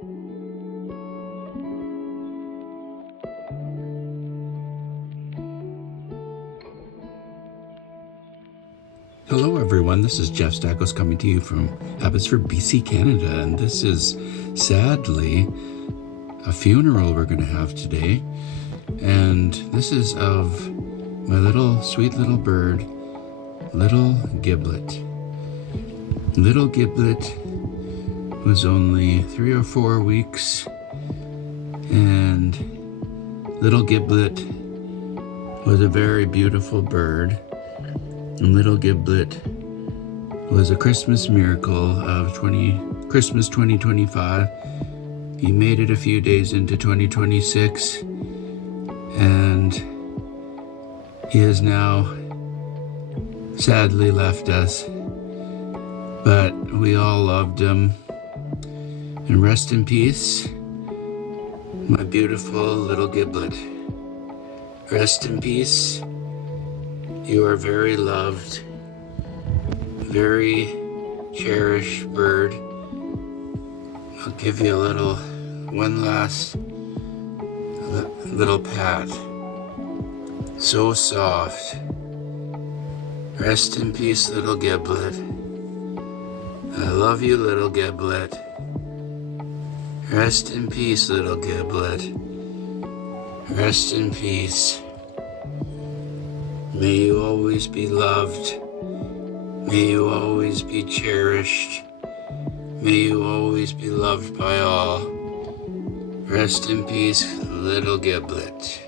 Hello everyone, this is Jeff Stackles coming to you from Abbotsford, BC, Canada, and this is sadly a funeral we're going to have today, and this is of my little sweet little bird, Lil GIBLET. Lil GIBLET was only 3 or 4 weeks, and Lil GIBLET was a very beautiful bird. And Lil GIBLET was a Christmas miracle of Christmas 2025. He made it a few days into 2026, and he has now sadly left us. But we all loved him. And rest in peace, my beautiful Lil GIBLET. Rest in peace. You are very loved, very cherished bird. I'll give you one last little pat. So soft. Rest in peace, Lil GIBLET. I love you, Lil GIBLET. Rest in peace, Lil GIBLET. Rest in peace. May you always be loved. May you always be cherished. May you always be loved by all. Rest in peace, Lil GIBLET.